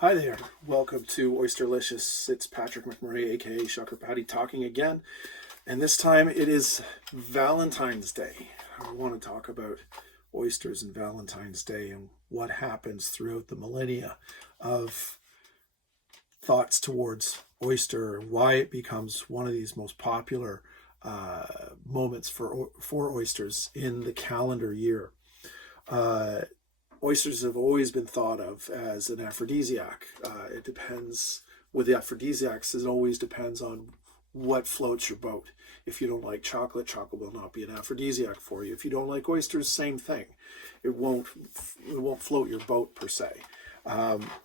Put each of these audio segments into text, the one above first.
Hi there. Welcome to Oysterlicious. It's Patrick McMurray, aka Shucker Patty, talking again. And this time it is Valentine's Day. I want to talk about oysters and Valentine's Day and what happens throughout the millennia of thoughts towards oyster and why it becomes one of these most popular moments for oysters in the calendar year. Oysters have always been thought of as an aphrodisiac. It depends, with the aphrodisiacs, it always depends on what floats your boat. If you don't like chocolate, chocolate will not be an aphrodisiac for you. If you don't like oysters, same thing. It won't float your boat per se.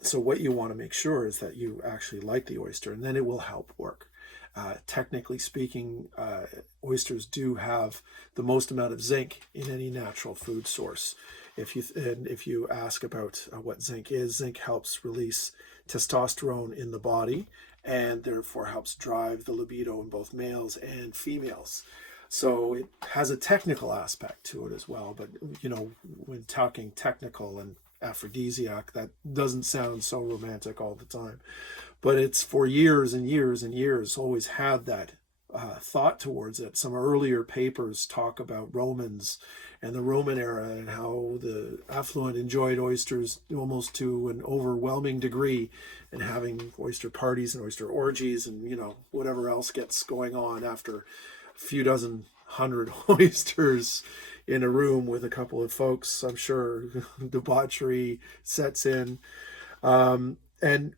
So what you want to make sure is that you actually like the oyster, and then it will help work. Technically speaking, oysters do have the most amount of zinc in any natural food source. If you ask about what zinc is, zinc helps release testosterone in the body and therefore helps drive the libido in both males and females. So it has a technical aspect to it as well. But, when talking technical and aphrodisiac, that doesn't sound so romantic all the time. But it's for years and years and years always had that thought towards it. Some earlier papers talk about Romans and the Roman era and how the affluent enjoyed oysters almost to an overwhelming degree, and having oyster parties and oyster orgies and whatever else gets going on after a few dozen hundred oysters in a room with a couple of folks. I'm sure debauchery sets in, and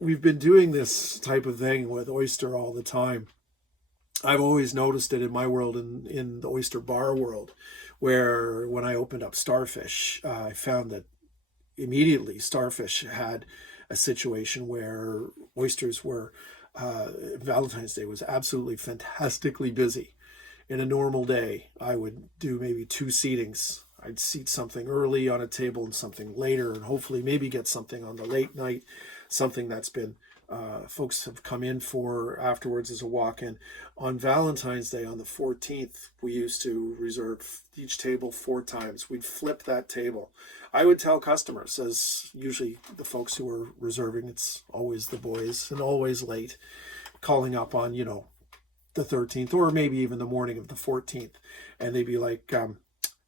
we've been doing this type of thing with oyster all the time. I've always noticed it in my world, in the oyster bar world, where when I opened up Starfish, I found that immediately Starfish had a situation where oysters were, Valentine's Day was absolutely fantastically busy. In a normal day, I would do maybe 2 seatings. I'd seat something early on a table and something later, and hopefully maybe get something on the late night, something that's been folks have come in for afterwards as a walk-in. On Valentine's Day, on the 14th, we used to reserve each table 4 times. We'd flip that table. I would tell customers, as usually the folks who are reserving, it's always the boys and always late, calling up on, the 13th or maybe even the morning of the 14th. And they'd be like,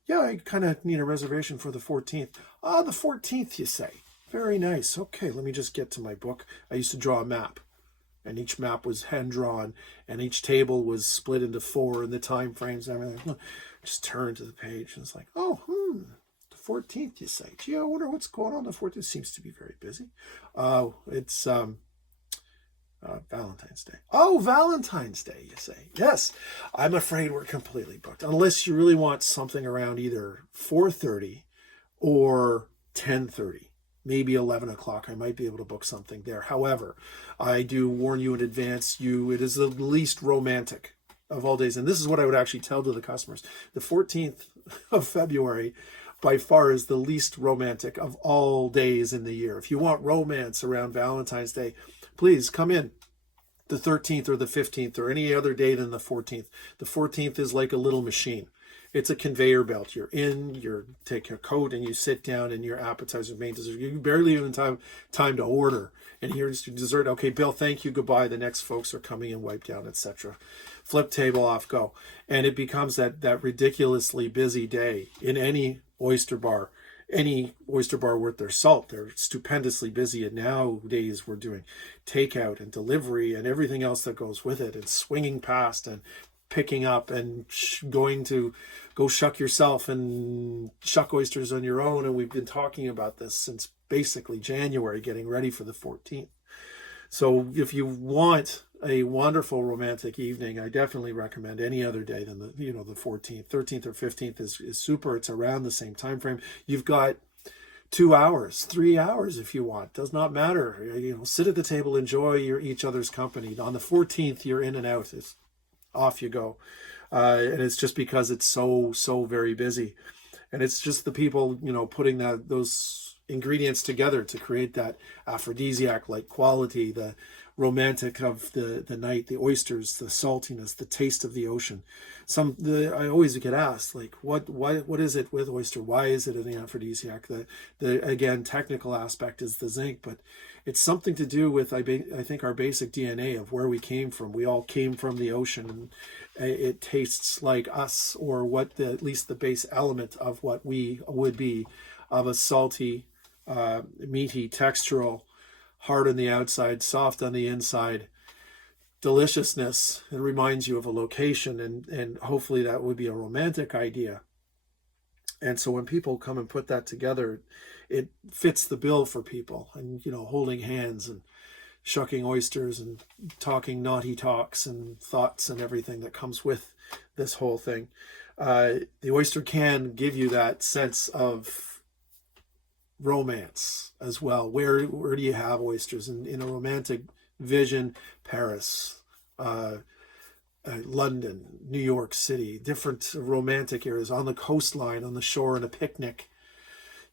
yeah, I kind of need a reservation for the 14th. The 14th, you say? Very nice. Okay, let me just get to my book. I used to draw a map, and each map was hand-drawn, and each table was split into 4, and the time frames and everything. Just turn to the page, and it's like, the 14th, you say? Gee, I wonder what's going on. The 14th seems to be very busy. It's Valentine's Day. Oh, Valentine's Day, you say? Yes. I'm afraid we're completely booked, unless you really want something around either 4:30 or 10:30. Maybe 11 o'clock. I might be able to book something there. However, I do warn you in advance, it is the least romantic of all days. And this is what I would actually tell to the customers. The 14th of February, by far, is the least romantic of all days in the year. If you want romance around Valentine's Day, please come in the 13th or the 15th or any other day than the 14th. The 14th is like a little machine. It's a conveyor belt. You're in, you take your coat and you sit down, and your appetizer, main dessert. You barely even time to order. And here's your dessert. Okay, Bill, thank you, goodbye. The next folks are coming in, wipe down, etc. Flip table, off go. And it becomes that ridiculously busy day in any oyster bar. Any oyster bar worth their salt. They're stupendously busy, and nowadays we're doing takeout and delivery and everything else that goes with it, and swinging past and picking up and going to go shuck yourself and shuck oysters on your own. And we've been talking about this since basically January, getting ready for the 14th. So if you want a wonderful romantic evening, I definitely recommend any other day than the 14th. 13th or 15th is super. It's around the same time frame. You've got 2 hours, 3 hours if you want. Does not matter. Sit at the table, enjoy each other's company. On the 14th, you're in and out. It's off you go. And it's just because it's so very busy. And it's just the people, putting those ingredients together to create that aphrodisiac-like quality, the romantic of the night, the oysters, the saltiness, the taste of the ocean. I always get asked, like, what is it with oyster? Why is it an aphrodisiac? The again, technical aspect is the zinc, but it's something to do with, I think, our basic DNA of where we came from. We all came from the ocean, and it tastes like us, or at least the base element of what we would be, of a salty, meaty, textural, hard on the outside, soft on the inside, deliciousness. It reminds you of a location, and hopefully that would be a romantic idea. And so when people come and put that together, it fits the bill for people. And, holding hands and shucking oysters and talking naughty talks and thoughts and everything that comes with this whole thing. The oyster can give you that sense of romance as well. Where do you have oysters? In a romantic vision, Paris, London, New York City, different romantic areas, on the coastline, on the shore, in a picnic.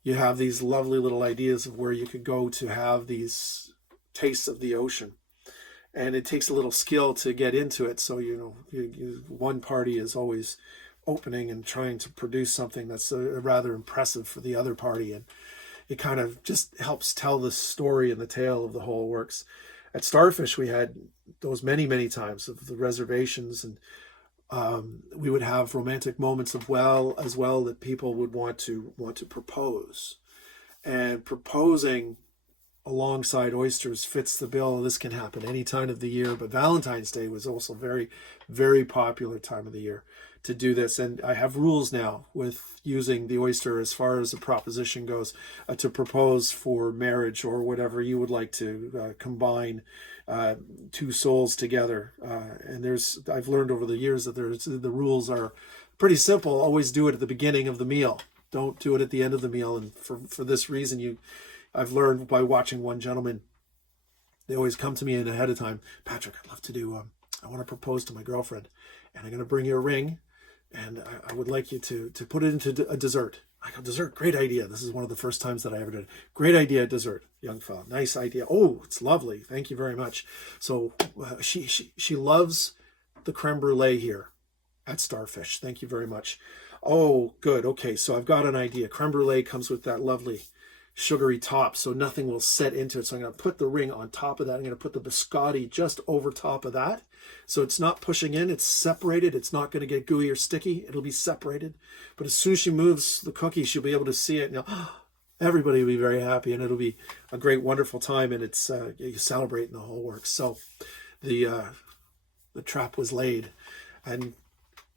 You have these lovely little ideas of where you could go to have these tastes of the ocean. And it takes a little skill to get into it. So, one party is always opening and trying to produce something that's rather impressive for the other party. And it kind of just helps tell the story and the tale of the whole works. At Starfish, we had those many, many times of the reservations, and we would have romantic moments as well that people would want to propose. And proposing alongside oysters fits the bill. This can happen any time of the year, but Valentine's Day was also very, very popular time of the year to do this. And I have rules now with using the oyster as far as the proposition goes, to propose for marriage or whatever you would like to combine two souls together. And I've learned over the years that the rules are pretty simple. Always do it at the beginning of the meal. Don't do it at the end of the meal. And for this reason, I've learned by watching one gentleman, they always come to me in ahead of time. Patrick, I'd love to do, I want to propose to my girlfriend, and I'm going to bring you a ring, and I would like you to put it into a dessert. I go, dessert, great idea. This is one of the first times that I ever did it. Great idea, dessert, young fella. Nice idea. Oh, it's lovely. Thank you very much. So she loves the creme brulee here at Starfish. Thank you very much. Oh, good. Okay, so I've got an idea. Creme brulee comes with that lovely sugary top, so nothing will set into it. So I'm going to put the ring on top of that. I'm going to put the biscotti just over top of that. So it's not pushing in, it's separated. It's not going to get gooey or sticky. It'll be separated. But as soon as she moves the cookie, she'll be able to see it. And everybody will be very happy, and it'll be a great, wonderful time. And it's you celebrating the whole works. So the trap was laid, and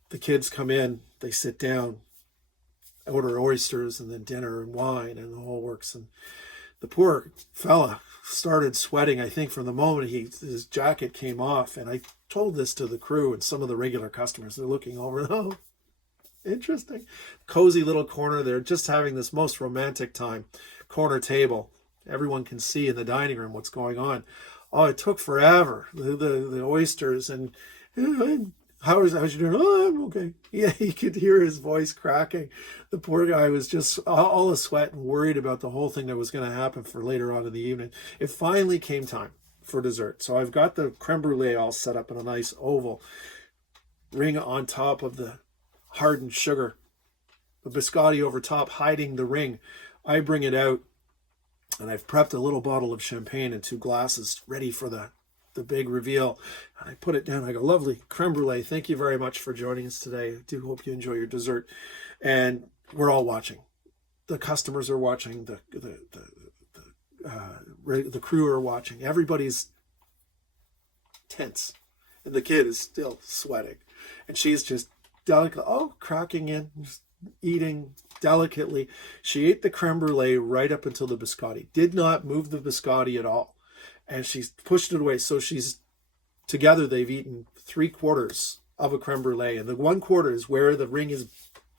the kids come in, they sit down, order oysters, and then dinner and wine and the whole works. And the poor fella started sweating, I think, from the moment his jacket came off. And I told this to the crew and some of the regular customers. They're looking over, oh, interesting. Cozy little corner. They're just having this most romantic time. Corner table. Everyone can see in the dining room what's going on. Oh, it took forever. The oysters, and how's you doing? Oh, I'm okay. Yeah, you could hear his voice cracking. The poor guy was just all a sweat and worried about the whole thing that was going to happen for later on in the evening. It finally came time for dessert. So I've got the creme brulee all set up in a nice oval ring on top of the hardened sugar, the biscotti over top hiding the ring. I bring it out, and I've prepped a little bottle of champagne and 2 glasses ready for the big reveal. I put it down. I go, lovely creme brulee. Thank you very much for joining us today. I do hope you enjoy your dessert. And we're all watching. The customers are watching. The crew are watching. Everybody's tense, and the kid is still sweating, and she's just cracking in, just eating delicately. She ate the creme brulee right up until the biscotti. Did not move the biscotti at all. And she's pushed it away. So together they've eaten 3/4 of a creme brulee. And the 1/4 is where the ring is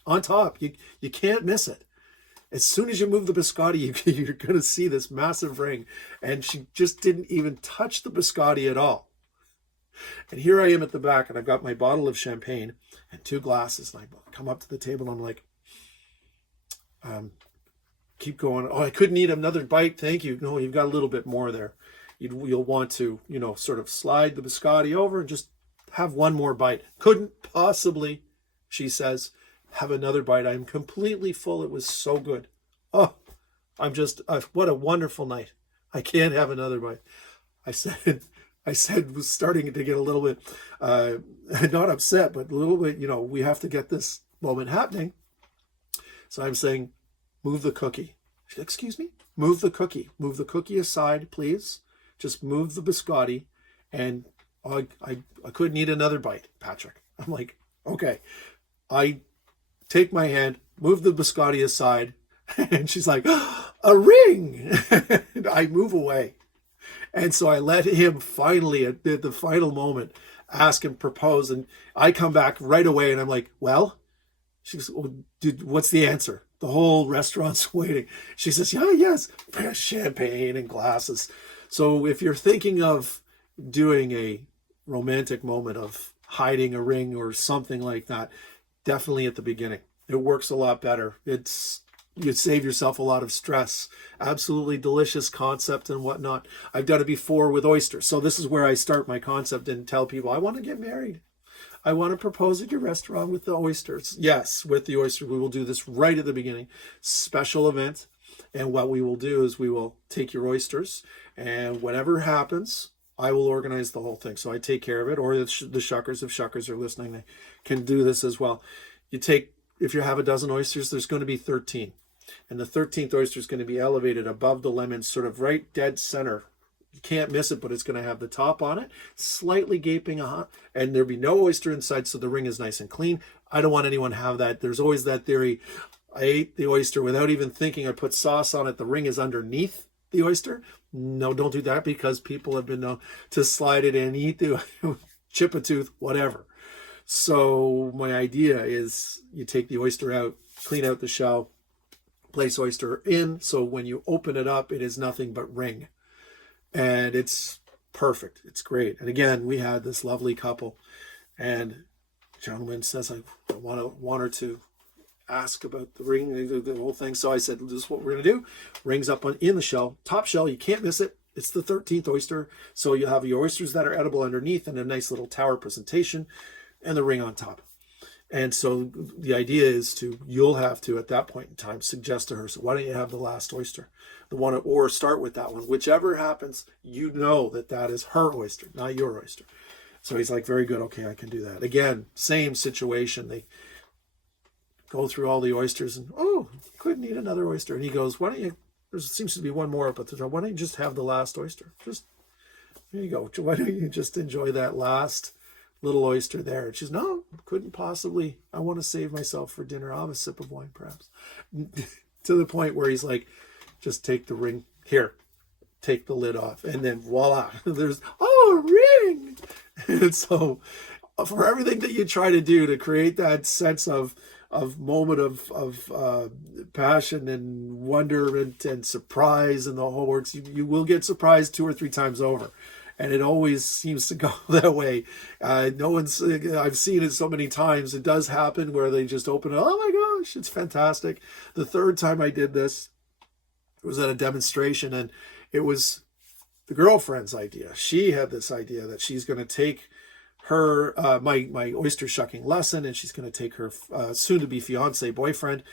on top. You can't miss it. As soon as you move the biscotti, you're going to see this massive ring. And she just didn't even touch the biscotti at all. And here I am at the back, and I've got my bottle of champagne and 2 glasses. And I come up to the table, and I'm like, keep going. Oh, I couldn't eat another bite. Thank you. No, you've got a little bit more there. you'll want to, sort of slide the biscotti over and just have one more bite. Couldn't possibly, she says, have another bite. I'm completely full. It was so good. Oh, what a wonderful night. I can't have another bite. I said, was starting to get a little bit, not upset, but a little bit, we have to get this moment happening. So I'm saying, move the cookie. She said, excuse me? Move the cookie. Move the cookie aside, please. Just move the biscotti. And I couldn't eat another bite, Patrick. I'm like, okay. I take my hand, move the biscotti aside, and she's like, a ring. And I move away. And so I let him finally, at the final moment, ask and propose. And I come back right away and I'm like, well, she goes, oh, dude, what's the answer? The whole restaurant's waiting. She says, yeah, yes, champagne and glasses. So if you're thinking of doing a romantic moment of hiding a ring or something like that, definitely at the beginning. It works a lot better. You save yourself a lot of stress. Absolutely delicious concept and whatnot. I've done it before with oysters. So this is where I start my concept and tell people, I want to get married. I want to propose at your restaurant with the oysters. Yes, with the oysters. We will do this right at the beginning. Special event. And what we will do is we will take your oysters, and whatever happens, I will organize the whole thing. So I take care of it, or the Shuckers, if Shuckers are listening, they can do this as well. If you have a dozen oysters, there's going to be 13. And the 13th oyster is going to be elevated above the lemon, sort of right dead center. You can't miss it, but it's going to have the top on it, slightly gaping, and there'll be no oyster inside, so the ring is nice and clean. I don't want anyone to have that. There's always that theory. I ate the oyster without even thinking. I put sauce on it. The ring is underneath the oyster. No, don't do that, because people have been known to slide it in, eat the chip a tooth, whatever. So my idea is you take the oyster out, clean out the shell, place oyster in, so when you open it up, it is nothing but ring. And it's perfect. It's great. And again, we had this lovely couple, and gentleman says, I want her to ask about the ring, the whole thing. So I said, this is what we're going to do. Rings up in the shell, top shell. You can't miss it. It's the 13th oyster. So you have your oysters that are edible underneath and a nice little tower presentation and the ring on top. And so the idea is you'll have to, at that point in time, suggest to her, so why don't you have the last oyster? Or start with that one. Whichever happens, that is her oyster, not your oyster. So he's like, very good. Okay, I can do that. Again, same situation. They go through all the oysters and, couldn't eat another oyster. And he goes, there seems to be one more up at the top. Why don't you just have the last oyster? Just, there you go. Why don't you just enjoy that last little oyster there? And she's, no, couldn't possibly. I want to save myself for dinner. I'll have a sip of wine, perhaps. To the point where he's like, just take the ring. Here, take the lid off. And then voila, there's, ring. And so for everything that you try to do to create that sense of moment of passion and wonderment and surprise and the whole works, you will get surprised 2 or 3 times over. And it always seems to go that way. I've seen it so many times. It does happen where they just open it. Oh my gosh, it's fantastic. The 3rd time I did this, it was at a demonstration, and it was the girlfriend's idea. She had this idea that she's going to take her, my oyster shucking lesson, and she's going to take her soon-to-be fiance boyfriend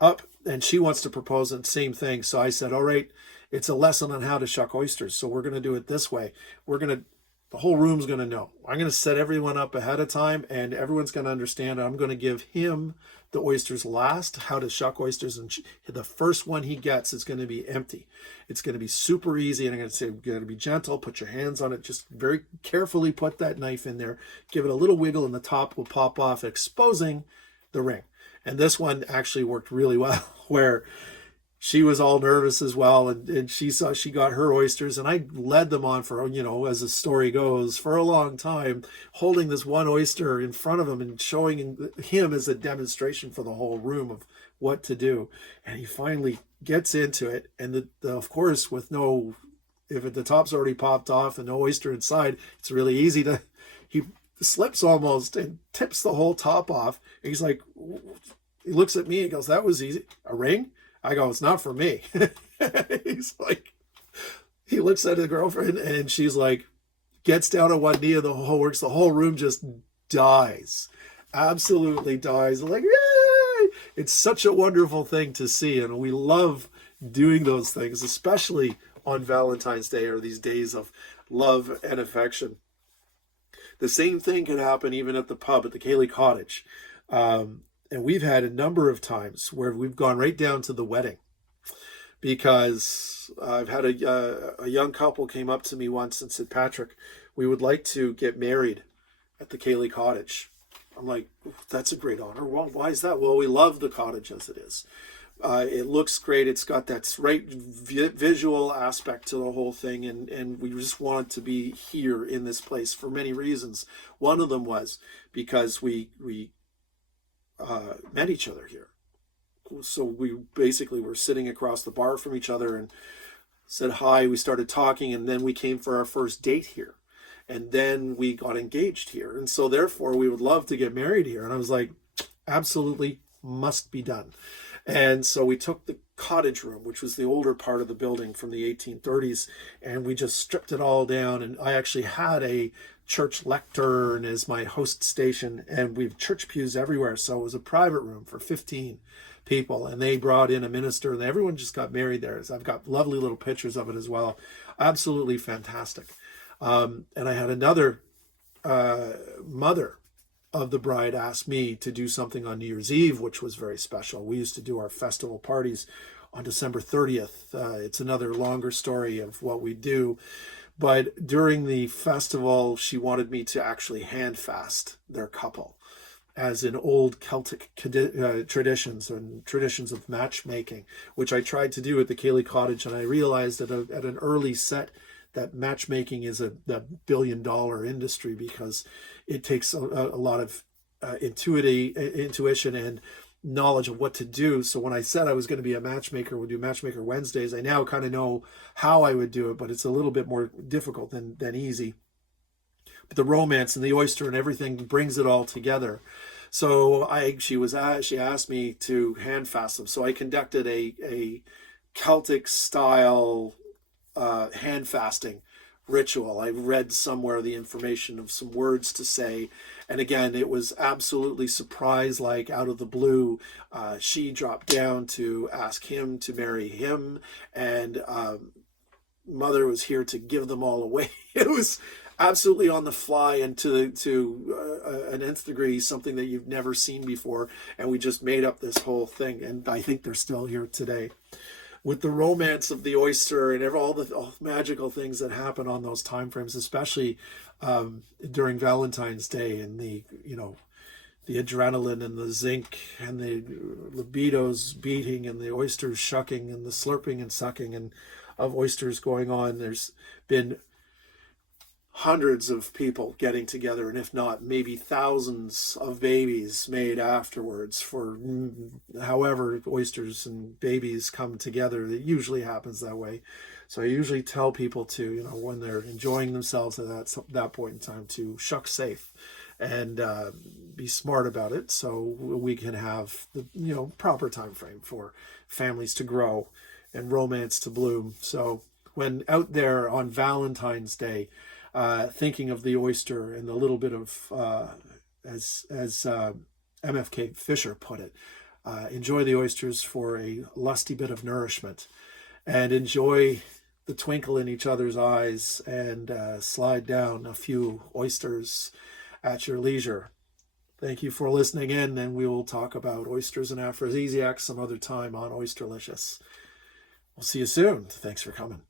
up, and she wants to propose the same thing. So I said, all right, it's a lesson on how to shuck oysters. So we're going to do it this way. The whole room's going to know. I'm going to set everyone up ahead of time, and everyone's going to understand. I'm going to give him the oysters last, how to shuck oysters. And the first one he gets is going to be empty. It's going to be super easy. And I'm going to say, you're going to be gentle. Put your hands on it. Just very carefully put that knife in there. Give it a little wiggle, and the top will pop off, exposing the ring. And this one actually worked really well, where she was all nervous as well, and she got her oysters, and I led them on for, as the story goes, for a long time, holding this one oyster in front of him and showing him as a demonstration for the whole room of what to do. And he finally gets into it, and of course, with if the top's already popped off and no oyster inside, it's really easy he slips almost and tips the whole top off. And he's like, he looks at me and goes, that was easy. A ring? I go, it's not for me. He's like, he looks at his girlfriend and she's like, gets down on one knee and the whole works. The whole room just dies, absolutely dies. Like, yay! It's such a wonderful thing to see, and we love doing those things, especially on Valentine's Day or these days of love and affection. The same thing can happen even at the pub at the Cayley Cottage, and we've had a number of times where we've gone right down to the wedding, because I've had a young couple came up to me once and said, Patrick, we would like to get married at the Cayley Cottage. I'm like, that's a great honor. Well, why is that? Well, we love the cottage as it is. It looks great. It's got that right visual aspect to the whole thing. And we just wanted to be here in this place for many reasons. One of them was because we met each other here. So we basically were sitting across the bar from each other and said hi. We started talking, and then we came for our first date here. And then we got engaged here. And so therefore we would love to get married here. And I was like, absolutely must be done. And so we took the cottage room, which was the older part of the building from the 1830s, and we just stripped it all down. And I actually had a church lectern as my host station, and we've church pews everywhere. So it was a private room for 15 people, and they brought in a minister, and everyone just got married there. So I've got lovely little pictures of it as well. Absolutely fantastic. And I had another mother of the bride asked me to do something on New Year's Eve, which was very special. We used to do our festival parties on December 30th. It's another longer story of what we do. But during the festival, she wanted me to actually hand fast their couple, as in old Celtic traditions and traditions of matchmaking, which I tried to do at the Cayley Cottage. And I realized at an early set that matchmaking is a billion-dollar industry, because it takes a lot of intuition and knowledge of what to do. So when I said I was going to be a matchmaker, we'll do Matchmaker Wednesdays, I now kind of know how I would do it, but it's a little bit more difficult than easy. But the romance and the oyster and everything brings it all together. So she asked me to hand fast them. So I conducted a Celtic style hand fasting ritual. I read somewhere the information of some words to say, and again, it was absolutely surprise, like out of the blue. She dropped down to ask him to marry him, and mother was here to give them all away. It was absolutely on the fly, and to an nth degree, something that you've never seen before, and we just made up this whole thing, and I think they're still here today. With the romance of the oyster and all the magical things that happen on those time frames, especially during Valentine's Day, and the adrenaline and the zinc and the libidos beating and the oysters shucking and the slurping and sucking and of oysters going on. There's been hundreds of people getting together, and if not, maybe thousands of babies made afterwards. For however oysters and babies come together, it usually happens that way. So I usually tell people to, when they're enjoying themselves at that point in time, to shuck safe and be smart about it, so we can have the proper time frame for families to grow and romance to bloom. So when out there on Valentine's Day, thinking of the oyster and a little bit of, as M.F.K.Fisher put it, enjoy the oysters for a lusty bit of nourishment, and enjoy the twinkle in each other's eyes, and slide down a few oysters at your leisure. Thank you for listening in, and we will talk about oysters and aphrodisiacs some other time on Oysterlicious. We'll see you soon. Thanks for coming.